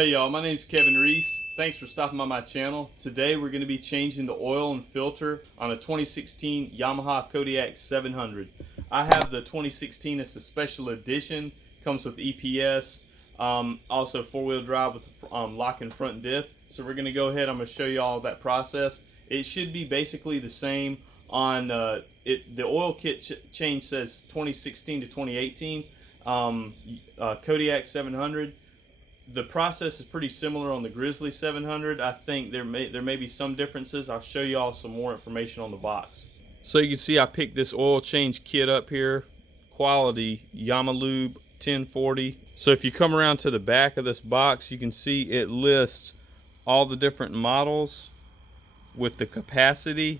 Hey y'all, my name's Kevin Reese. Thanks for stopping by my channel. Today we're going to be changing the oil and filter on a 2016 Yamaha Kodiak 700. I have the 2016 as a special edition. Comes with EPS, also four-wheel drive with locking front diff. So we're going to go ahead, I'm going to show you all that process. It should be basically the same on the oil kit change says 2016 to 2018 Kodiak 700. The process is pretty similar on the Grizzly 700. I think there may be some differences. I'll show you all some more information on the box. So you can see I picked this oil change kit up here, quality Yamaha 1040. So if you come around to the back of this box, you can see it lists all the different models with the capacity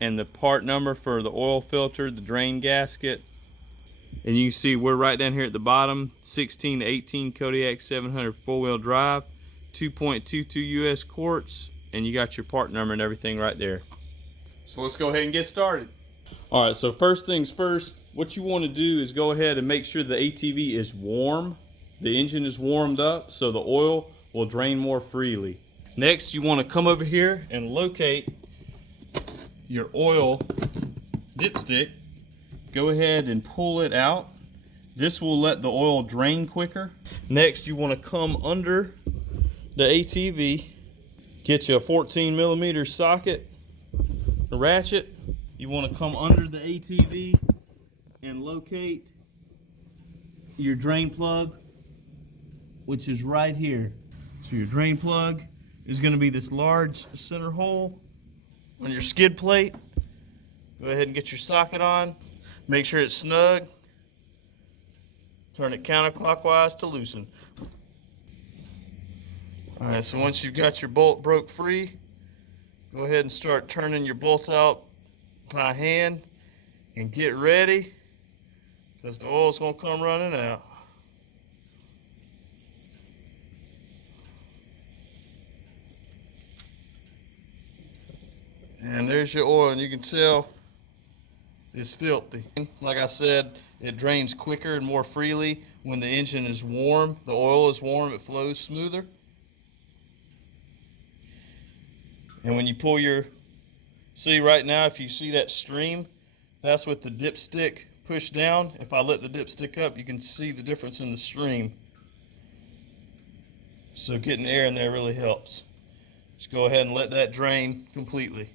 and the part number for the oil filter, the drain gasket. And you can see we're right down here at the bottom, 16 to 18 Kodiak 700 four-wheel drive, 2.22 US quarts, and you got your part number and everything right there. So let's go ahead and get started. All right, so first things first, what you want to do is go ahead and make sure the ATV is warm. The engine is warmed up so the oil will drain more freely. Next, you want to come over here and locate your oil dipstick. Go ahead and pull it out. This will let the oil drain quicker. Next, you want to come under the ATV, get you a 14mm socket, a ratchet. You want to come under the ATV and locate your drain plug, which is right here. So your drain plug is going to be this large center hole on your skid plate. Go ahead and get your socket on. Make sure it's snug. Turn it counterclockwise to loosen. Alright, so once you've got your bolt broke free, go ahead and start turning your bolts out by hand and get ready because the oil's going to come running out. And there's your oil, and you can tell it's filthy. Like I said, it drains quicker and more freely when the engine is warm. The oil is warm, it flows smoother. And when you pull your, see right now, if you see that stream, that's with the dipstick pushed down. If I let the dipstick up, you can see the difference in the stream. So getting air in there really helps. Just go ahead and let that drain completely.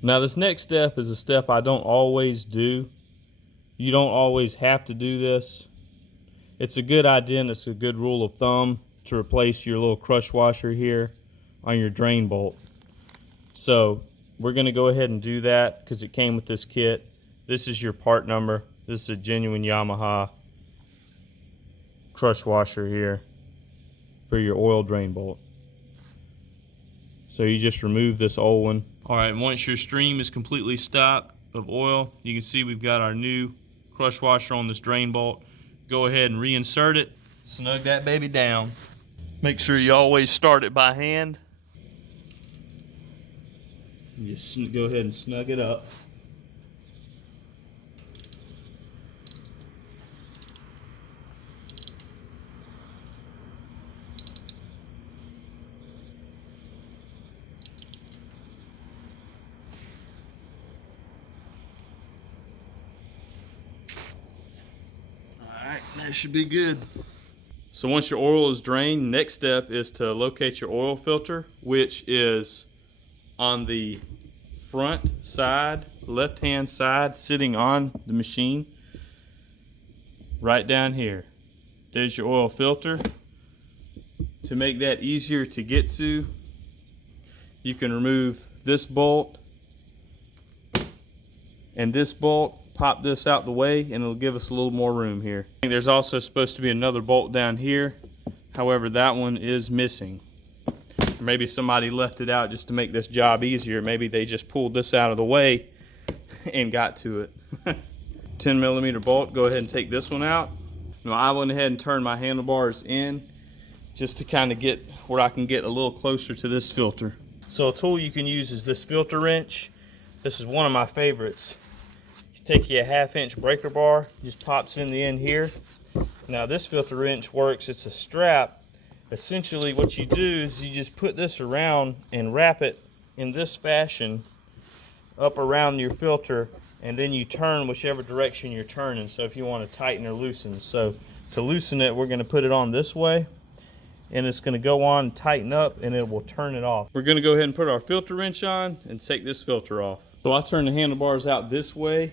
Now this next step is a step I don't always do. You don't always have to do this. It's a good idea and it's a good rule of thumb to replace your little crush washer here on your drain bolt. So we're going to go ahead and do that because it came with this kit. This is your part number. This is a genuine Yamaha crush washer here for your oil drain bolt. So you just remove this old one. All right, and once your stream is completely stopped of oil, you can see we've got our new crush washer on this drain bolt. Go ahead and reinsert it. Snug that baby down. Make sure you always start it by hand. Just go ahead and snug it up. That should be good. So once your oil is drained, next step is to locate your oil filter, which is on the front side, left-hand side, sitting on the machine. Right down here. There's your oil filter. To make that easier to get to, you can remove this bolt and this bolt. Pop this out the way and it'll give us a little more room here. There's also supposed to be another bolt down here. However, that one is missing. Or maybe somebody left it out just to make this job easier. Maybe they just pulled this out of the way and got to it. 10mm bolt, go ahead and take this one out. Now I went ahead and turned my handlebars in just to kind of get where I can get a little closer to this filter. So a tool you can use is this filter wrench. This is one of my favorites. Take you a 1/2-inch breaker bar, just pops in the end here. Now this filter wrench works, it's a strap essentially what you do is you just put this around and wrap it in this fashion up around your filter, and then you turn whichever direction you're turning. So if you want to tighten or loosen. So to loosen it, we're going to put it on this way, and it's going to go on, tighten up, and it will turn it off. We're going to go ahead and put our filter wrench on and take this filter off. So I turned the handlebars out this way.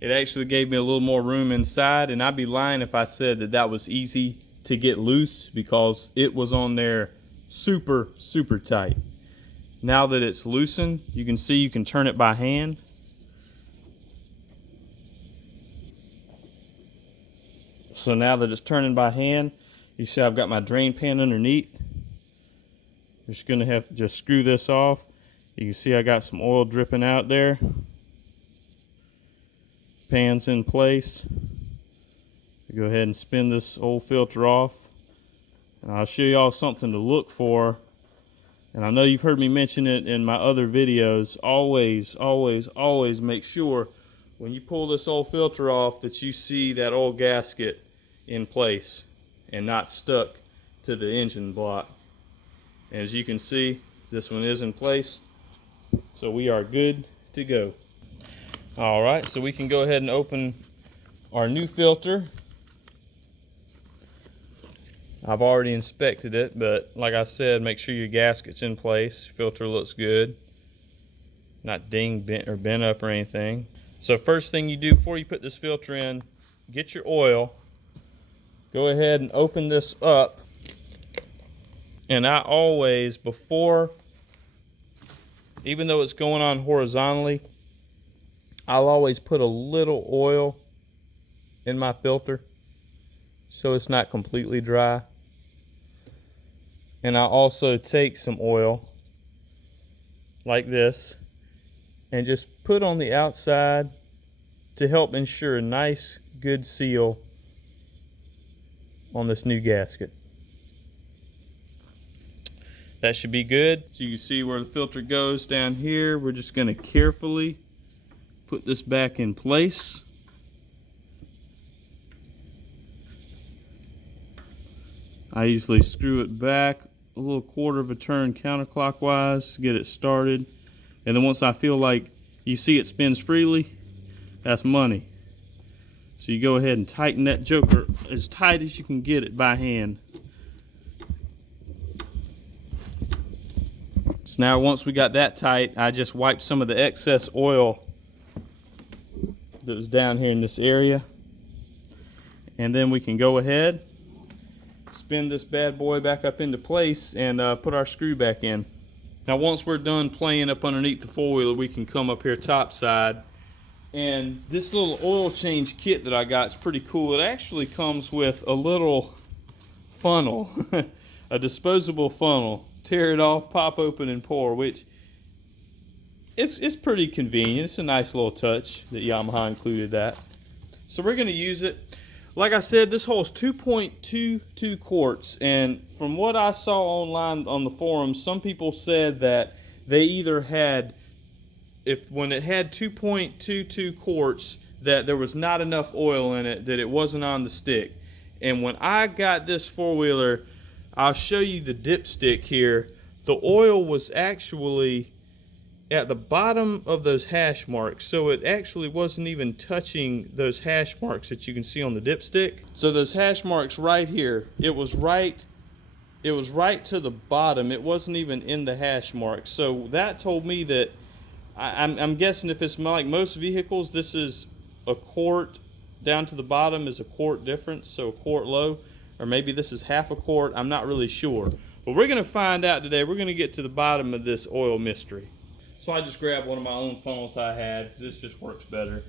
It actually gave me a little more room inside, and I'd be lying if I said that that was easy to get loose, because it was on there super, super tight. Now that it's loosened, you can see you can turn it by hand. So now that it's turning by hand, you see I've got my drain pan underneath. Just gonna have to just screw this off. You can see I got some oil dripping out there. Pan's in place. Go ahead and spin this old filter off, and I'll show y'all something to look for. And I know you've heard me mention it in my other videos. Always, always, always make sure when you pull this old filter off that you see that old gasket in place and not stuck to the engine block. And as you can see, this one is in place, so we are good to go. All right, so we can go ahead and open our new filter. I've already inspected it, but like I said, make sure your gasket's in place. Filter looks good, not dinged, bent up or anything. So first thing you do before you put this filter in, get your oil. Go ahead and open this up. And I always, before, even though it's going on horizontally, I'll always put a little oil in my filter so it's not completely dry. And I also take some oil like this and just put on the outside to help ensure a nice, good seal on this new gasket. That should be good. So you can see where the filter goes down here. We're just going to carefully put this back in place. I usually screw it back a little quarter of a turn counterclockwise to get it started. And then once I feel like you see it spins freely, that's money. So you go ahead and tighten that joker as tight as you can get it by hand. So now once we got that tight, I just wiped some of the excess oil that was down here in this area. And then we can go ahead, spin this bad boy back up into place, and put our screw back in. Now once we're done playing up underneath the four-wheeler, we can come up here topside. And this little oil change kit that I got is pretty cool. It actually comes with a little funnel, a disposable funnel. Tear it off, pop open and pour, which it's pretty convenient. It's a nice little touch that Yamaha included that. So we're going to use it. Like I said, this holds 2.22 quarts, and from what I saw online on the forums, some people said that they either had, when it had 2.22 quarts, that there was not enough oil in it, that it wasn't on the stick. And when I got this four-wheeler, I'll show you the dipstick here. The oil was actually at the bottom of those hash marks, so it actually wasn't even touching those hash marks that you can see on the dipstick. So those hash marks right here, it was right to the bottom. It wasn't even in the hash marks. So that told me that I'm guessing if it's like most vehicles, this is a quart down to the bottom is a quart difference, so a quart low. Or maybe this is half a quart, I'm not really sure. But we're gonna find out today. We're gonna get to the bottom of this oil mystery. So I just grabbed one of my own funnels I had, because this just works better.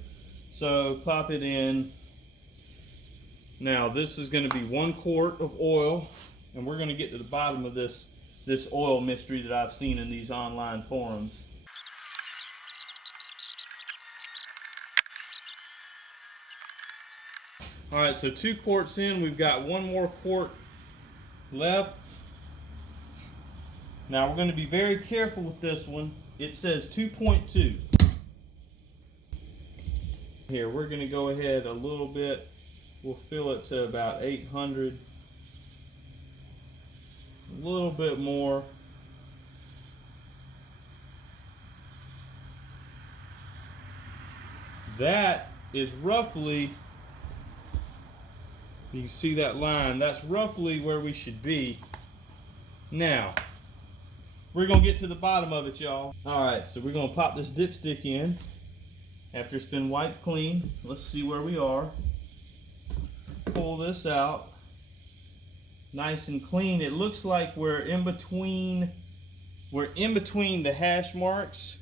So pop it in. Now this is gonna be 1 quart of oil, and we're gonna get to the bottom of this oil mystery that I've seen in these online forums. All right, so 2 quarts in, we've got 1 more quart left. Now we're going to be very careful with this one. It says 2.2. Here, we're going to go ahead a little bit. We'll fill it to about 800. a little bit more. That is roughly, you can see that line, that's roughly where we should be. Now, we're gonna get to the bottom of it, y'all. All right, so we're gonna pop this dipstick in after it's been wiped clean. Let's see where we are. Pull this out, nice and clean. It looks like we're in between the hash marks.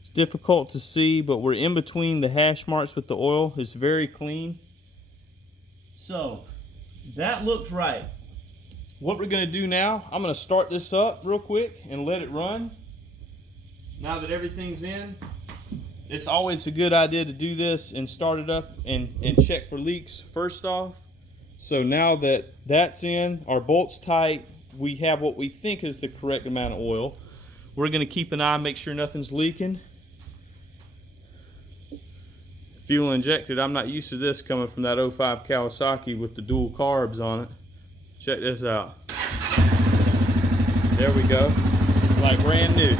It's difficult to see, but we're in between the hash marks with the oil. It's very clean. So that looks right. What we're gonna do now, I'm gonna start this up real quick and let it run. Now that everything's in, it's always a good idea to do this and start it up and check for leaks first off. So now that that's in, our bolt's tight, we have what we think is the correct amount of oil. We're gonna keep an eye, make sure nothing's leaking. Fuel injected, I'm not used to this coming from that 05 Kawasaki with the dual carbs on it. Check this out. There we go, like brand new.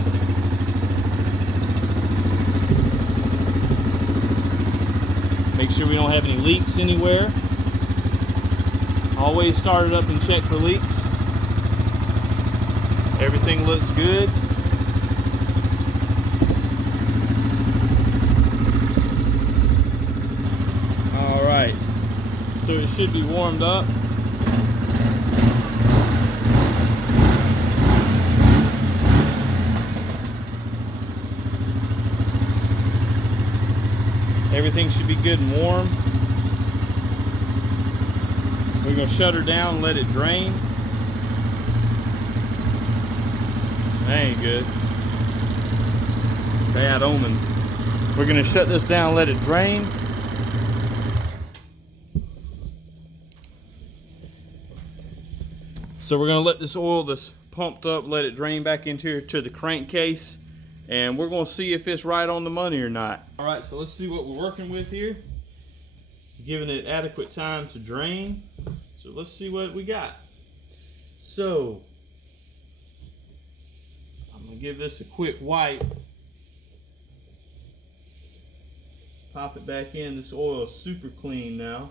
Make sure we don't have any leaks anywhere. Always start it up and check for leaks. Everything looks good. All right, so it should be warmed up. Everything should be good and warm. We're gonna shut her down and let it drain. That ain't good. Bad omen. We're gonna shut this down and let it drain. So we're gonna let this oil that's pumped up, let it drain back into the crankcase, and we're gonna see if it's right on the money or not. All right, so let's see what we're working with here. Giving it adequate time to drain. So let's see what we got. So I'm gonna give this a quick wipe. Pop it back in. This oil is super clean now.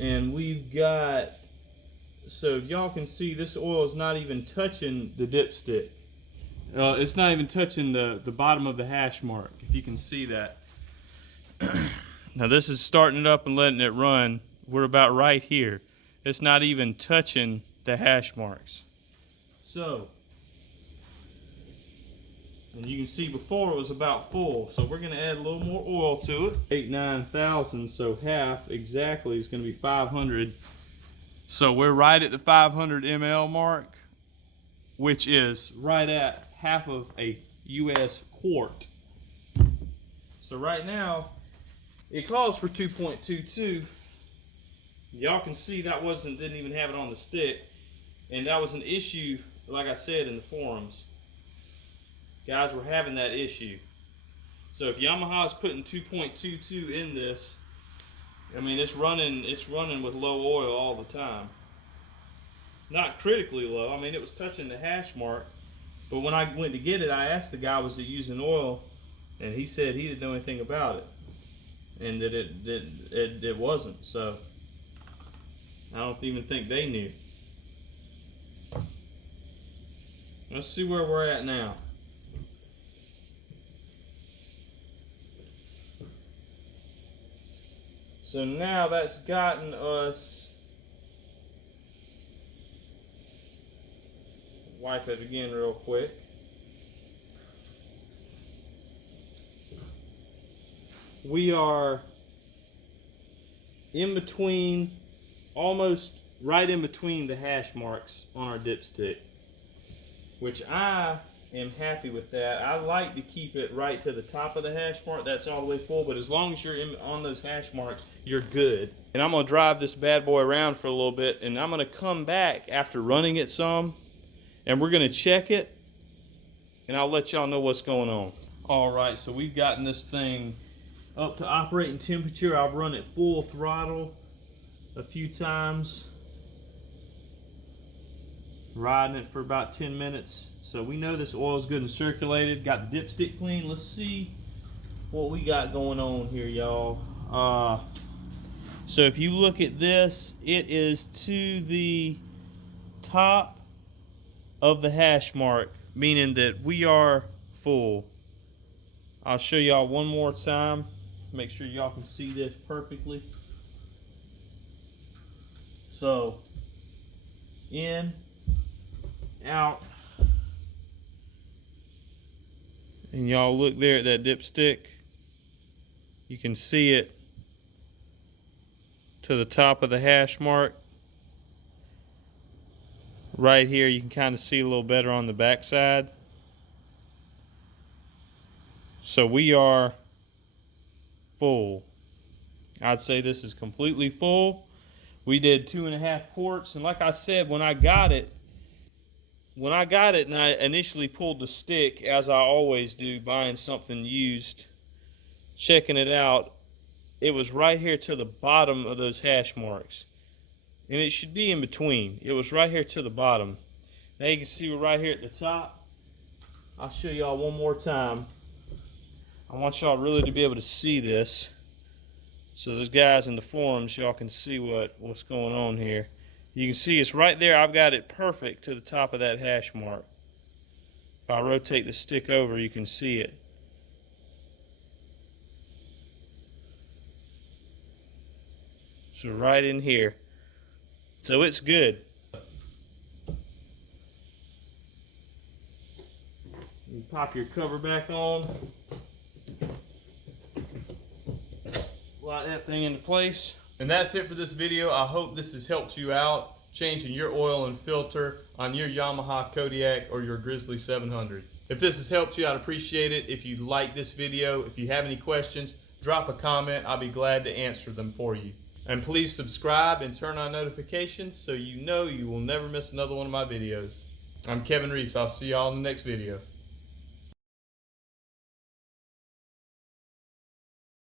And we've got, so if y'all can see, this oil is not even touching the dipstick. It's not even touching the bottom of the hash mark, if you can see that. Now this is starting it up and letting it run. We're about right here. It's not even touching the hash marks. So, and you can see before it was about full. So we're gonna add a little more oil to it. 9,000, so half exactly is gonna be 500. So we're right at the 500 ml mark, which is right at half of a US quart. So right now, it calls for 2.22. Y'all can see that didn't even have it on the stick. And that was an issue, like I said, in the forums. Guys were having that issue. So if Yamaha is putting 2.22 in this, I mean, it's running with low oil all the time. Not critically low. I mean, it was touching the hash mark. But when I went to get it, I asked the guy, was it using oil? And he said he didn't know anything about it. And that it wasn't. So I don't even think they knew. Let's see where we're at now. So now that's gotten us, wipe it again real quick. We are in between, almost right in between the hash marks on our dipstick, which I am happy with that. I like to keep it right to the top of the hash mark. That's all the way full, but as long as you're on those hash marks, you're good. And I'm gonna drive this bad boy around for a little bit, and I'm gonna come back after running it some, and we're gonna check it, and I'll let y'all know what's going on. All right, so we've gotten this thing up to operating temperature. I've run it full throttle a few times. riding it for about 10 minutes. So we know this oil is good and circulated. Got the dipstick clean. Let's see what we got going on here, y'all. So if you look at this, it is to the top of the hash mark, meaning that we are full. I'll show y'all one more time. Make sure y'all can see this perfectly. So, in, out, and y'all look there at that dipstick. You can see it to the top of the hash mark. Right here, you can kind of see a little better on the back side. So we are full. I'd say this is completely full. We did 2.5 quarts, and like I said, when I got it and I initially pulled the stick, as I always do, buying something used, checking it out, it was right here to the bottom of those hash marks. And it should be in between. It was right here to the bottom. Now you can see we're right here at the top. I'll show y'all one more time. I want y'all really to be able to see this. So those guys in the forums, y'all can see what's going on here. You can see it's right there. I've got it perfect to the top of that hash mark. If I rotate the stick over, you can see it. So right in here. So it's good. You pop your cover back on. Slide that thing into place. And that's it for this video. I hope this has helped you out changing your oil and filter on your Yamaha Kodiak or your Grizzly 700. If this has helped you, I'd appreciate it if you like this video. If you have any questions, drop a comment. I'll be glad to answer them for you. And please subscribe and turn on notifications so you know you will never miss another one of my videos. I'm Kevin Reese. I'll see y'all in the next video.